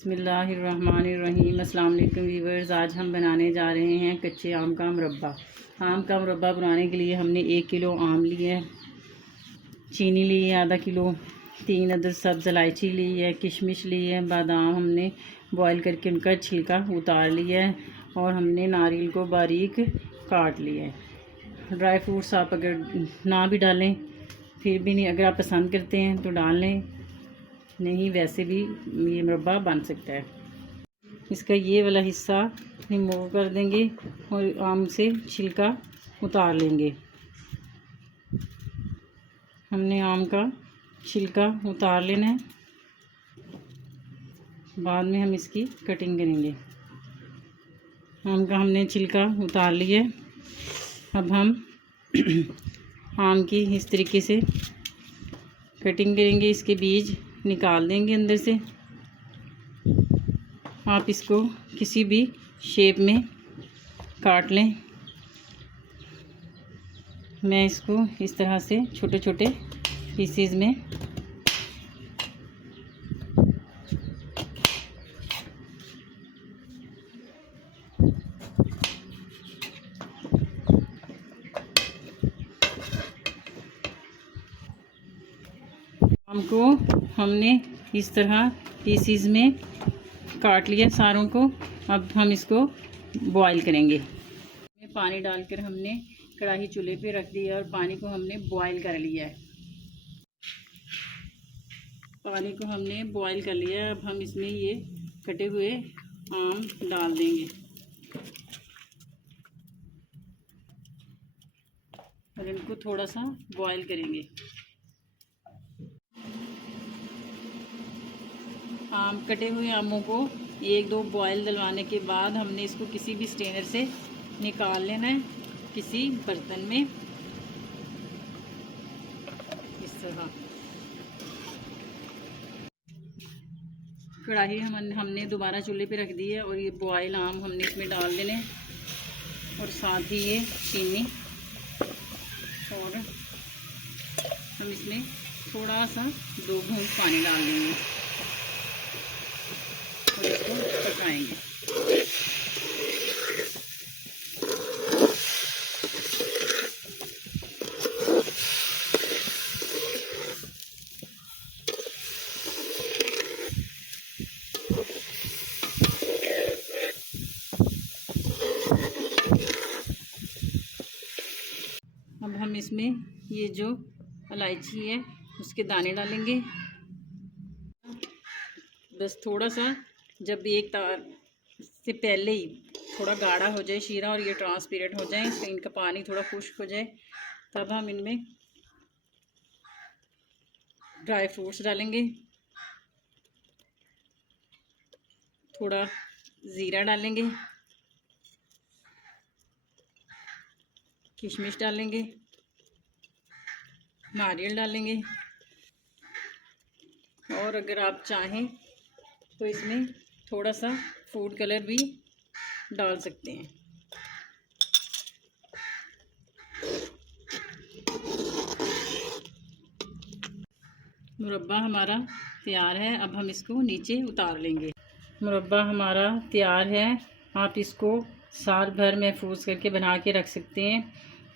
बिस्मिल्लाहिर्रहमानिर्रहीम। अस्सलाम वालेकुम व्यूअर्स। आज हम बनाने जा रहे हैं कच्चे आम का मुरब्बा। आम का मुरब्बा बनाने के लिए हमने 1 किलो आम लिए है, चीनी ली है आधा किलो, 3 अदद सब्ज़ इलायची ली है, किशमिश ली है, बादाम हमने बॉईल करके उनका छिलका उतार लिया है और हमने नारियल को बारीक काट लिया है। ड्राई फ्रूट्स आप अगर ना भी डालें फिर भी नहीं, अगर आप पसंद करते हैं तो डाल लें, नहीं वैसे भी ये मुरब्बा बन सकता है। इसका ये वाला हिस्सा रिमूव कर देंगे और आम से छिलका उतार लेंगे। हमने आम का छिलका उतार लेना है, बाद में हम इसकी कटिंग करेंगे। आम का हमने छिलका उतार लिया। अब हम आम की इस तरीके से कटिंग करेंगे, इसके बीज निकाल देंगे अंदर से। आप इसको किसी भी शेप में काट लें। मैं इसको इस तरह से छोटे छोटे पीसेस में आम को हमने इस तरह पीसीज में काट लिया सारों को। अब हम इसको बॉईल करेंगे। पानी डालकर हमने कढ़ाई चूल्हे पे रख दिया और पानी को हमने बॉईल कर लिया है। पानी को हमने बॉईल कर लिया है। अब हम इसमें ये कटे हुए आम डाल देंगे और इनको थोड़ा सा बॉईल करेंगे। कटे हुए आमों को 1-2 बॉयल दिलवाने के बाद हमने इसको किसी भी स्ट्रेनर से निकाल लेना है, किसी बर्तन में इस तरह। कढ़ाई हमने दोबारा चूल्हे पे रख दी है और ये बॉयल आम हमने इसमें डाल देने और साथ ही ये चीनी, और हम इसमें थोड़ा सा 2 घूंट पानी डाल देंगे और इसको पकाएंगे। अब हम इसमें ये जो इलायची है उसके दाने डालेंगे। बस थोड़ा सा, जब एक तार से पहले ही थोड़ा गाढ़ा हो जाए शीरा और ये ट्रांसपेरेंट हो जाए, इनका पानी थोड़ा खुश्क हो जाए, तब हम इनमें ड्राई फ्रूट्स डालेंगे। थोड़ा ज़ीरा डालेंगे, किशमिश डालेंगे, नारियल डालेंगे और अगर आप चाहें तो इसमें थोड़ा सा फूड कलर भी डाल सकते हैं। मुरब्बा हमारा तैयार है। अब हम इसको नीचे उतार लेंगे। मुरब्बा हमारा तैयार है। आप इसको साल भर महफूज करके बना के रख सकते हैं।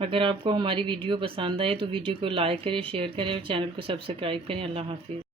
अगर आपको हमारी वीडियो पसंद आए तो वीडियो को लाइक करें, शेयर करें और चैनल को सब्सक्राइब करें। अल्लाह हाफिज़।